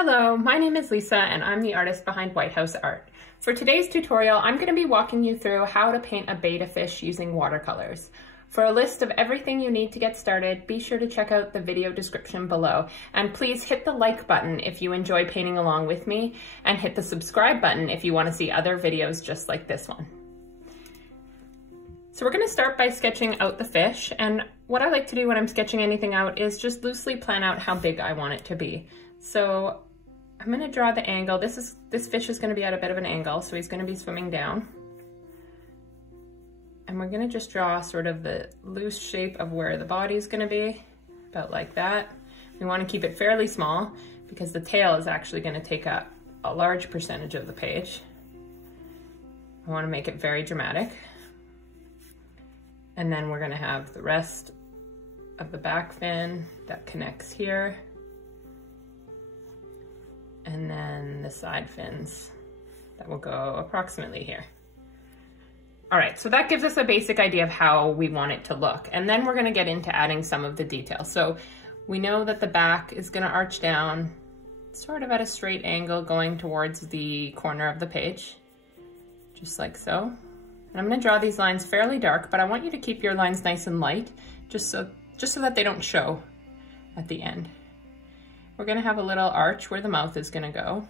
Hello, my name is Lisa and I'm the artist behind White House Art. For today's tutorial, I'm going to be walking you through how to paint a betta fish using watercolors. For a list of everything you need to get started, be sure to check out the video description below. And please hit the like button if you enjoy painting along with me, and hit the subscribe button if you want to see other videos just like this one. So we're going to start by sketching out the fish, and what I like to do when I'm sketching anything out is just loosely plan out how big I want it to be. So I'm going to draw the angle. This fish is going to be at a bit of an angle, so he's going to be swimming down. And we're going to just draw sort of the loose shape of where the body is going to be, about like that. We want to keep it fairly small because the tail is actually going to take up a large percentage of the page. I want to make it very dramatic. And then we're going to have the rest of the back fin that connects here. And then the side fins that will go approximately here. All right, so that gives us a basic idea of how we want it to look. And then we're gonna get into adding some of the details. So we know that the back is gonna arch down sort of at a straight angle going towards the corner of the page, just like so. And I'm gonna draw these lines fairly dark, but I want you to keep your lines nice and light, just so that they don't show at the end. We're gonna have a little arch where the mouth is gonna go,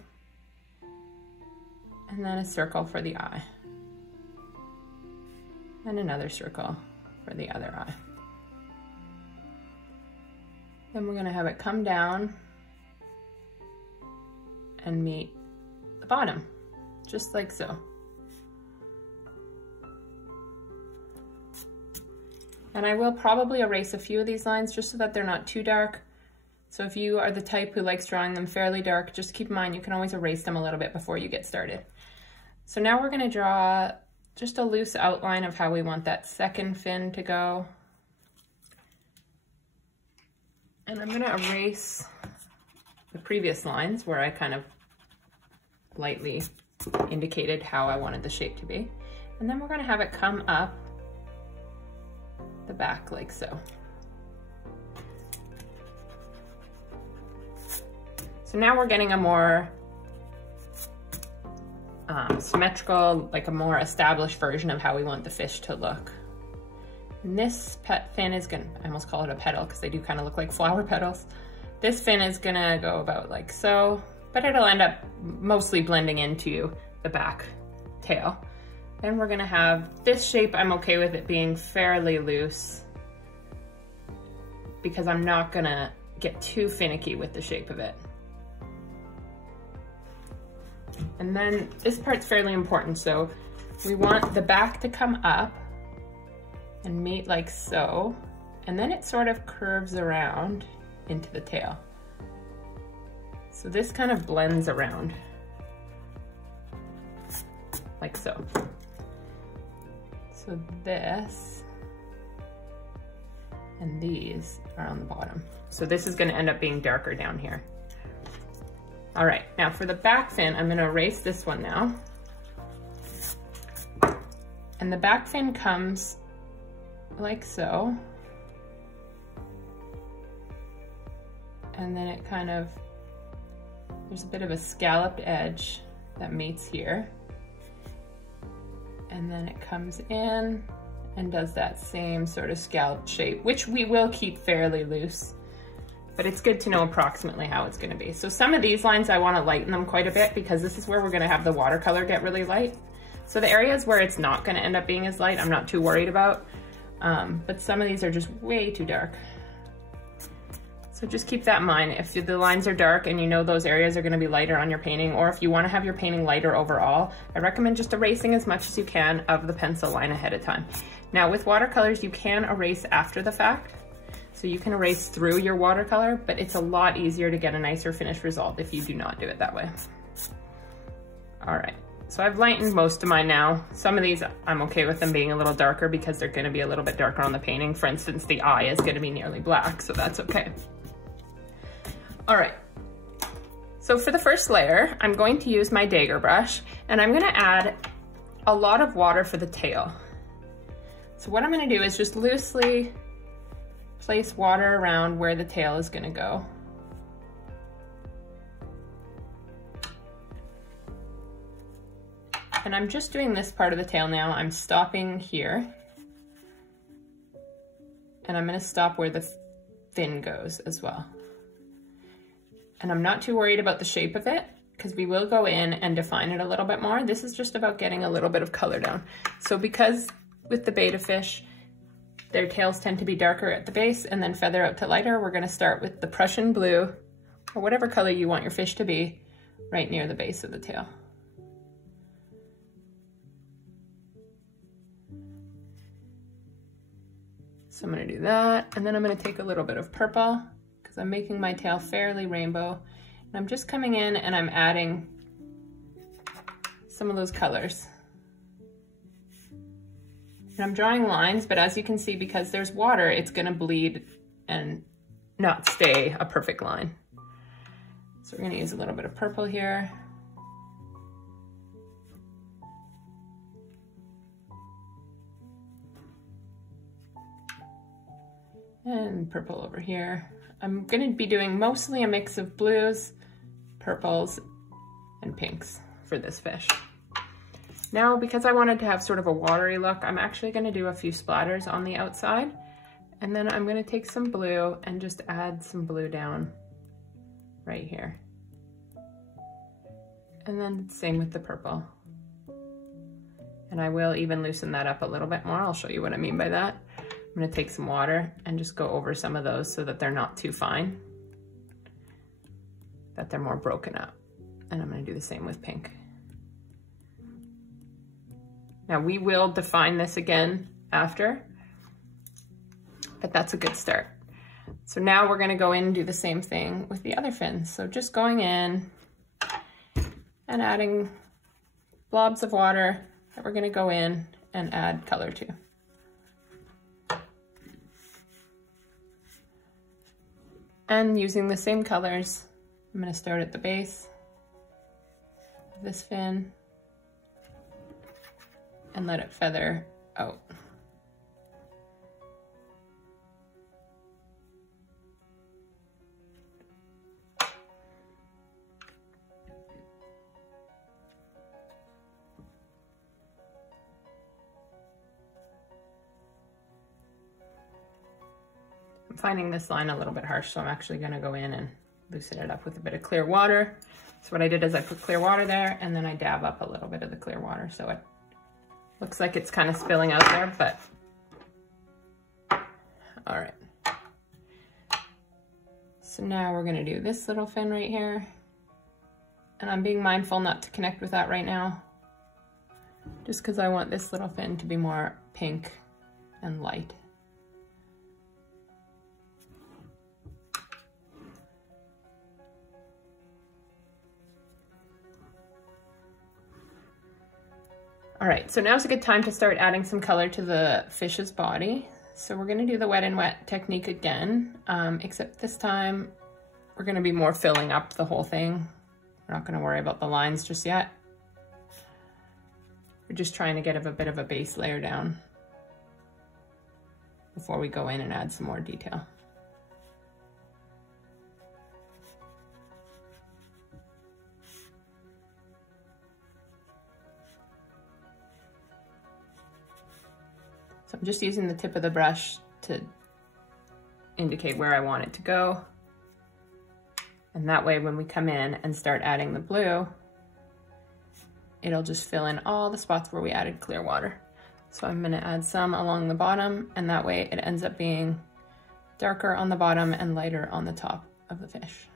and then a circle for the eye, and another circle for the other eye. Then we're gonna have it come down and meet the bottom, just like so. And I will probably erase a few of these lines just so that they're not too dark. So if you are the type who likes drawing them fairly dark, just keep in mind you can always erase them a little bit before you get started. So now we're going to draw just a loose outline of how we want that second fin to go. And I'm going to erase the previous lines where I kind of lightly indicated how I wanted the shape to be. And then we're going to have it come up the back like so. So now we're getting a more symmetrical, like a more established version of how we want the fish to look. And this fin is gonna, I almost call it a petal because they do kind of look like flower petals. This fin is gonna go about like so, but it'll end up mostly blending into the back tail. Then we're gonna have this shape. I'm okay with it being fairly loose because I'm not gonna get too finicky with the shape of it. And then this part's fairly important. So we want the back to come up and meet like so, and then it sort of curves around into the tail. So this kind of blends around like so. So this and these are on the bottom. So this is going to end up being darker down here. All right, now for the back fin, I'm gonna erase this one now. And the back fin comes like so. And then it kind of, there's a bit of a scalloped edge that meets here. And then it comes in and does that same sort of scalloped shape, which we will keep fairly loose. But it's good to know approximately how it's gonna be. So some of these lines, I wanna lighten them quite a bit because this is where we're gonna have the watercolor get really light. So the areas where it's not gonna end up being as light, I'm not too worried about. But some of these are just way too dark. So just keep that in mind. If the lines are dark and you know those areas are gonna be lighter on your painting, or if you wanna have your painting lighter overall, I recommend just erasing as much as you can of the pencil line ahead of time. Now with watercolors, you can erase after the fact. So you can erase through your watercolor, but it's a lot easier to get a nicer finished result if you do not do it that way. All right, so I've lightened most of mine now. Some of these, I'm okay with them being a little darker because they're gonna be a little bit darker on the painting. For instance, the eye is gonna be nearly black, so that's okay. All right, so for the first layer, I'm going to use my dagger brush and I'm gonna add a lot of water for the tail. So what I'm gonna do is just loosely place water around where the tail is gonna go. And I'm just doing this part of the tail now. I'm stopping here. And I'm gonna stop where the fin goes as well. And I'm not too worried about the shape of it because we will go in and define it a little bit more. This is just about getting a little bit of color down. So because with the betta fish, their tails tend to be darker at the base and then feather out to lighter, we're gonna start with the Prussian blue, or whatever color you want your fish to be, right near the base of the tail. So I'm gonna do that, and then I'm gonna take a little bit of purple, because I'm making my tail fairly rainbow. And I'm just coming in and I'm adding some of those colors. And I'm drawing lines, but as you can see, because there's water, it's gonna bleed and not stay a perfect line. So we're gonna use a little bit of purple here. And purple over here. I'm gonna be doing mostly a mix of blues, purples, and pinks for this fish. Now, because I wanted to have sort of a watery look, I'm actually gonna do a few splatters on the outside, and then I'm gonna take some blue and just add some blue down right here. And then same with the purple. And I will even loosen that up a little bit more. I'll show you what I mean by that. I'm gonna take some water and just go over some of those so that they're not too fine, that they're more broken up. And I'm gonna do the same with pink. Now we will define this again after, but that's a good start. So now we're gonna go in and do the same thing with the other fins. So just going in and adding blobs of water that we're gonna go in and add color to. And using the same colors, I'm gonna start at the base of this fin and let it feather out. I'm finding this line a little bit harsh, so I'm actually gonna go in and loosen it up with a bit of clear water. So what I did is I put clear water there and then I dab up a little bit of the clear water. So it looks like it's kind of spilling out there, but all right. So now we're gonna do this little fin right here. And I'm being mindful not to connect with that right now, just because I want this little fin to be more pink and light. All right, so now's a good time to start adding some color to the fish's body. So we're gonna do the wet and wet technique again, except this time we're gonna be more filling up the whole thing. We're not gonna worry about the lines just yet. We're just trying to get a bit of a base layer down before we go in and add some more detail. So I'm just using the tip of the brush to indicate where I want it to go. And that way when we come in and start adding the blue, it'll just fill in all the spots where we added clear water. So I'm gonna add some along the bottom, and that way it ends up being darker on the bottom and lighter on the top of the fish.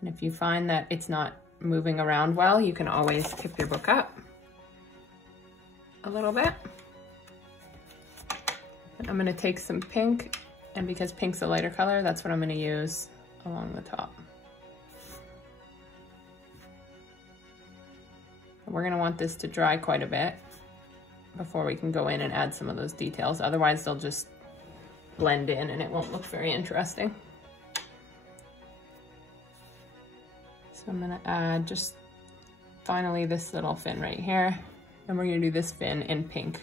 And if you find that it's not moving around well, you can always tip your book up a little bit. And I'm gonna take some pink, and because pink's a lighter color, that's what I'm gonna use along the top. And we're gonna want this to dry quite a bit before we can go in and add some of those details. Otherwise they'll just blend in and it won't look very interesting. So I'm gonna add just finally this little fin right here. And we're gonna do this fin in pink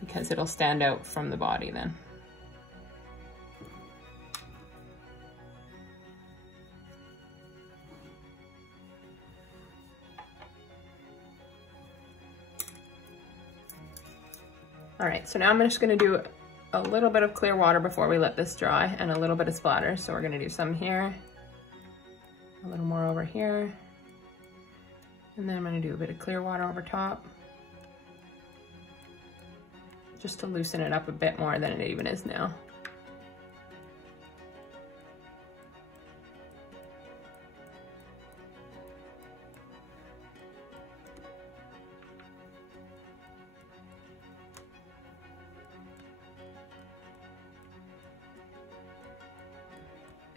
because it'll stand out from the body then. All right, so now I'm just gonna do a little bit of clear water before we let this dry and a little bit of splatter. So we're gonna do some here, a little more over here, and then I'm gonna do a bit of clear water over top, just to loosen it up a bit more than it even is now.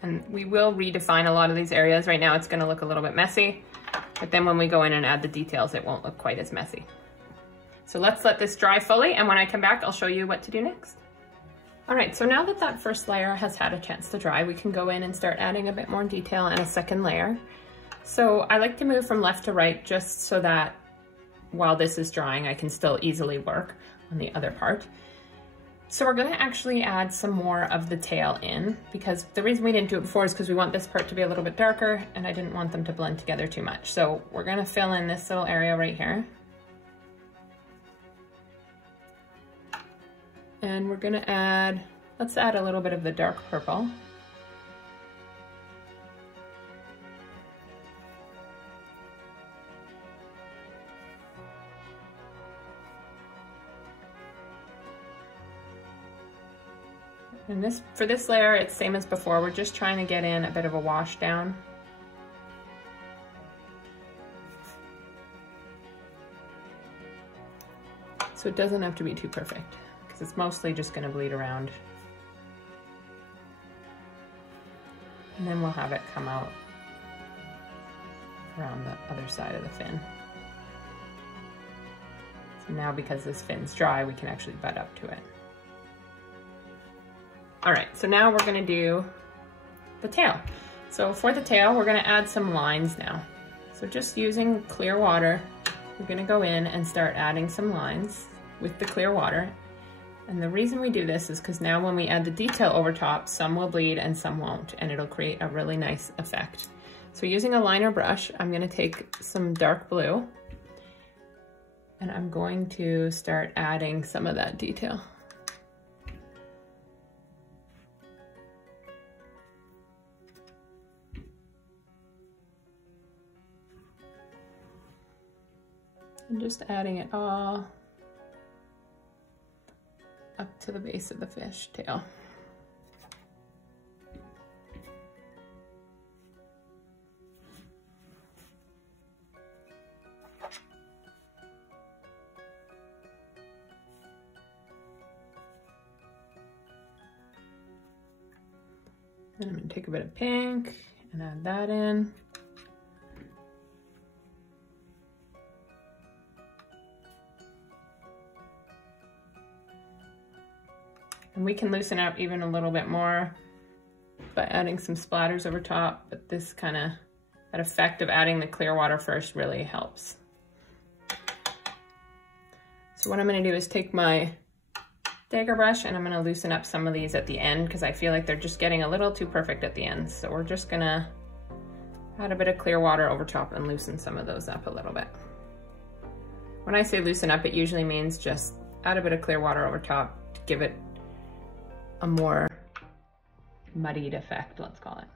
And we will redefine a lot of these areas. Right now it's gonna look a little bit messy, but then when we go in and add the details, it won't look quite as messy. So let's let this dry fully, and when I come back, I'll show you what to do next. All right, so now that that first layer has had a chance to dry, we can go in and start adding a bit more detail and a second layer. So I like to move from left to right just so that while this is drying, I can still easily work on the other part. So we're gonna actually add some more of the tail in, because the reason we didn't do it before is because we want this part to be a little bit darker and I didn't want them to blend together too much. So we're gonna fill in this little area right here. And we're gonna add, let's add a little bit of the dark purple. And for this layer, it's same as before. We're just trying to get in a bit of a wash down. So it doesn't have to be too perfect, because it's mostly just gonna bleed around. And then we'll have it come out around the other side of the fin. So now, because this fin's dry, we can actually butt up to it. All right, so now we're gonna do the tail. So for the tail, we're gonna add some lines now. So just using clear water, we're gonna go in and start adding some lines with the clear water. And the reason we do this is because now when we add the detail over top, some will bleed and some won't, and it'll create a really nice effect. So using a liner brush, I'm gonna take some dark blue and I'm going to start adding some of that detail. And just adding it all up to the base of the fish tail. Then I'm gonna take a bit of pink and add that in. And we can loosen up even a little bit more by adding some splatters over top, but this that effect of adding the clear water first really helps. So what I'm gonna do is take my dagger brush and I'm gonna loosen up some of these at the end because I feel like they're just getting a little too perfect at the end. So we're just gonna add a bit of clear water over top and loosen some of those up a little bit. When I say loosen up, it usually means just add a bit of clear water over top to give it a more muddied effect, let's call it.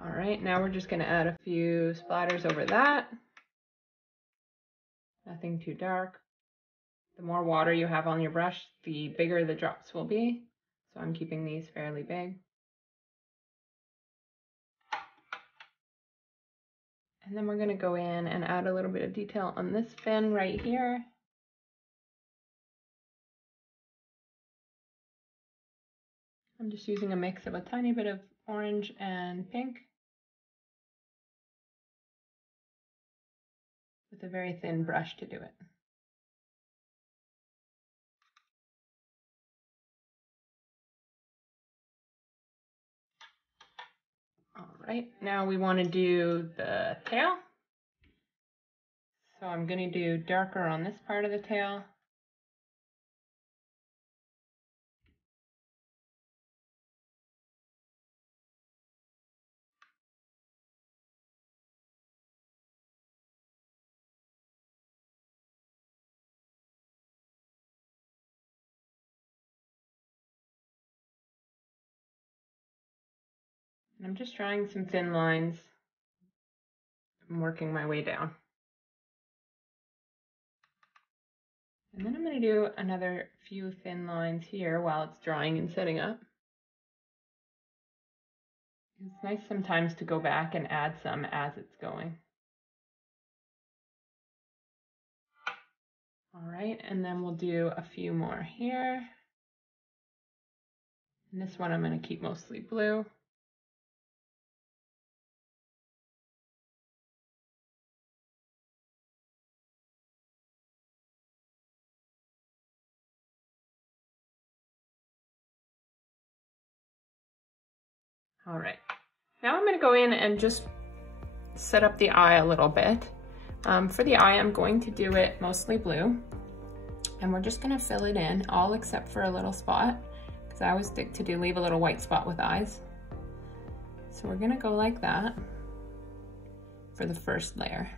All right, now we're just gonna add a few splatters over that. Nothing too dark. The more water you have on your brush, the bigger the drops will be. So I'm keeping these fairly big. And then we're gonna go in and add a little bit of detail on this fin right here. I'm just using a mix of a tiny bit of orange and pink with a very thin brush to do it. All right, now we want to do the tail. So I'm going to do darker on this part of the tail. I'm just drawing some thin lines. I'm working my way down. And then I'm going to do another few thin lines here while it's drying and setting up. It's nice sometimes to go back and add some as it's going. All right, and then we'll do a few more here. And this one I'm going to keep mostly blue. All right, now I'm going to go in and just set up the eye a little bit. For the eye, I'm going to do it mostly blue, and we're just going to fill it in, all except for a little spot, because I always stick to leave a little white spot with eyes. So we're going to go like that for the first layer.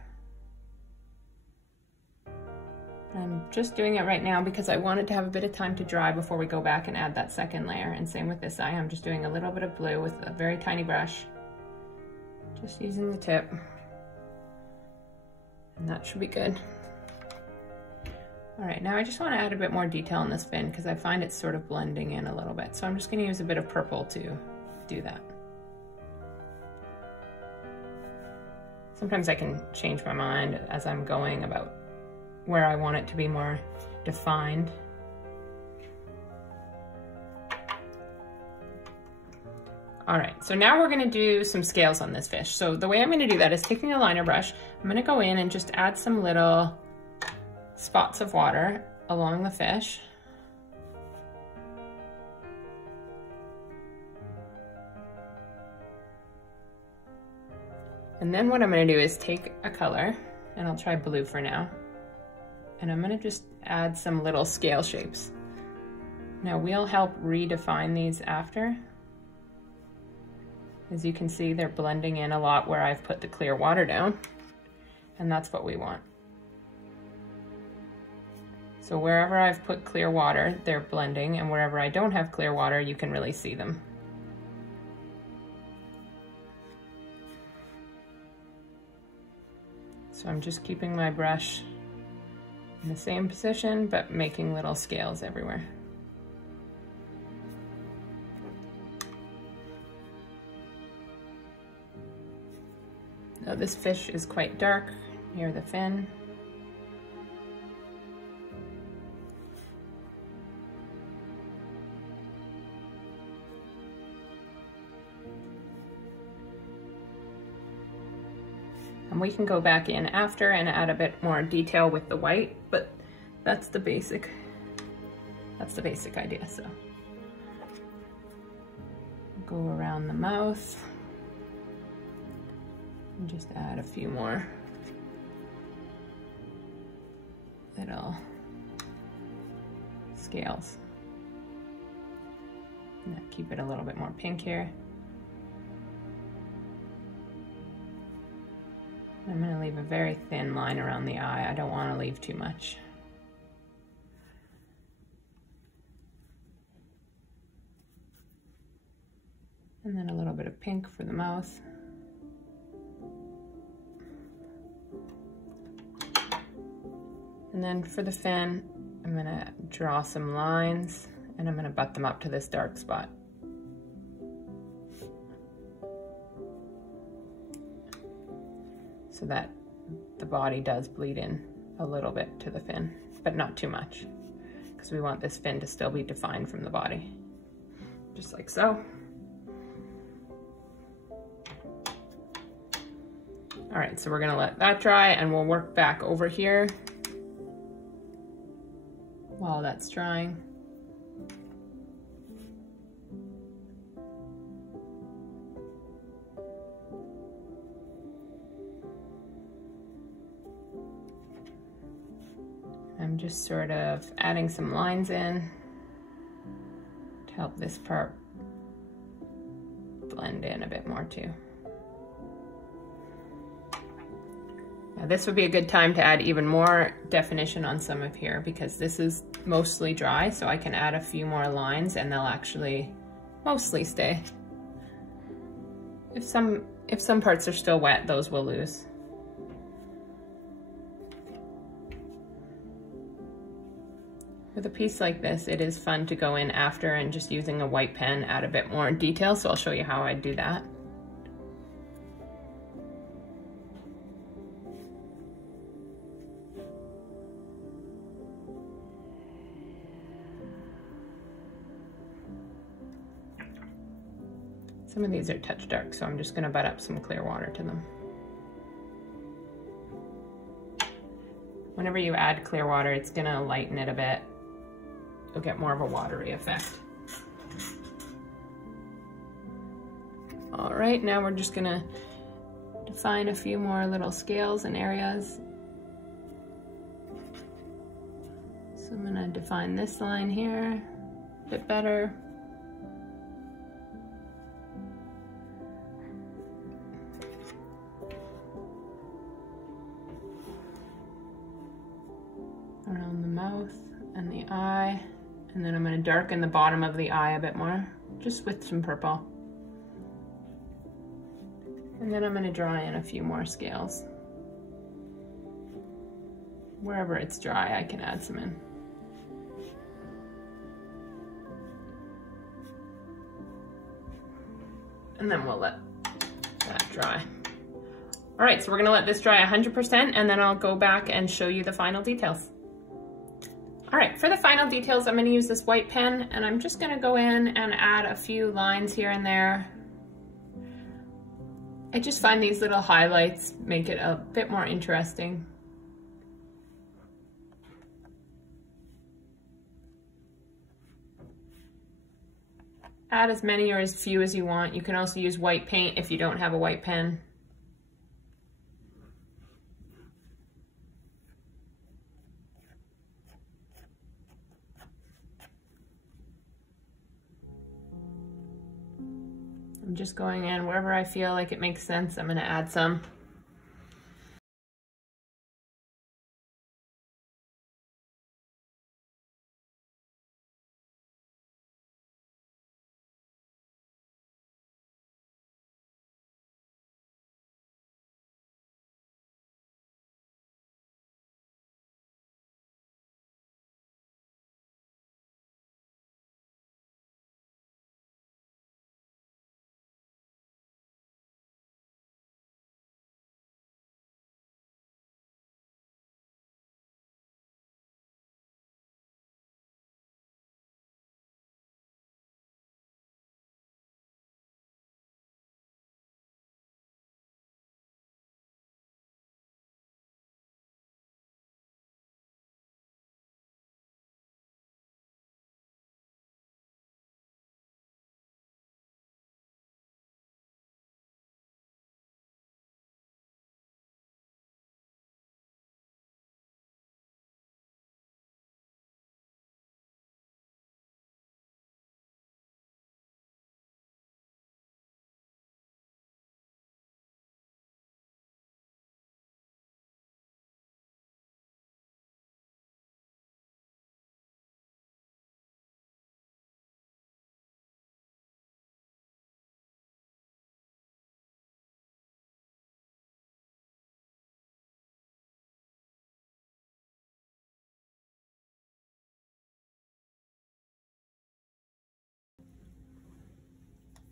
I'm just doing it right now because I wanted to have a bit of time to dry before we go back and add that second layer. And same with this eye, I'm just doing a little bit of blue with a very tiny brush, just using the tip. And that should be good. All right, now I just want to add a bit more detail in this fin because I find it's sort of blending in a little bit. So I'm just going to use a bit of purple to do that. Sometimes I can change my mind as I'm going about where I want it to be more defined. All right, so now we're gonna do some scales on this fish. So the way I'm gonna do that is taking a liner brush, I'm gonna go in and just add some little spots of water along the fish. And then what I'm gonna do is take a color, and I'll try blue for now, and I'm gonna just add some little scale shapes. Now we'll help redefine these after. As you can see, they're blending in a lot where I've put the clear water down, and that's what we want. So wherever I've put clear water, they're blending, and wherever I don't have clear water, you can really see them. So I'm just keeping my brush in the same position, but making little scales everywhere. Now this fish is quite dark near the fin. And we can go back in after and add a bit more detail with the white, but that's the basic idea. So go around the mouth and just add a few more little scales. And keep it a little bit more pink here. I'm going to leave a very thin line around the eye. I don't want to leave too much. And then a little bit of pink for the mouth. And then for the fin, I'm going to draw some lines, and I'm going to butt them up to this dark spot. So that the body does bleed in a little bit to the fin, but not too much, because we want this fin to still be defined from the body, just like so. All right, so we're gonna let that dry, and we'll work back over here while that's drying. I'm just sort of adding some lines in to help this part blend in a bit more too. Now this would be a good time to add even more definition on some of here, because this is mostly dry, so I can add a few more lines and they'll actually mostly stay. If some parts are still wet, those will lose. With a piece like this, it is fun to go in after and just using a white pen add a bit more detail, so I'll show you how I do that. Some of these are touch dark, so I'm just gonna butt up some clear water to them. Whenever you add clear water, it's gonna lighten it a bit. You'll get more of a watery effect. All right, now we're just gonna define a few more little scales and areas. So I'm gonna define this line here a bit better. Around the mouth and the eye. And then I'm going to darken the bottom of the eye a bit more, just with some purple. And then I'm going to draw in a few more scales. Wherever it's dry, I can add some in. And then we'll let that dry. All right, so we're going to let this dry 100%, and then I'll go back and show you the final details. All right, for the final details, I'm gonna use this white pen, and I'm just gonna go in and add a few lines here and there. I just find these little highlights make it a bit more interesting. Add as many or as few as you want. You can also use white paint if you don't have a white pen. I'm just going in wherever I feel like it makes sense. I'm going to add some.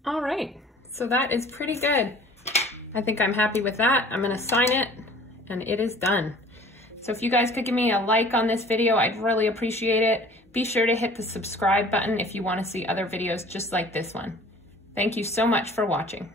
All right, so that is pretty good. I think I'm happy with that. I'm gonna sign it and it is done. So if you guys could give me a like on this video, I'd really appreciate it. Be sure to hit the subscribe button if you want to see other videos just like this one. Thank you so much for watching.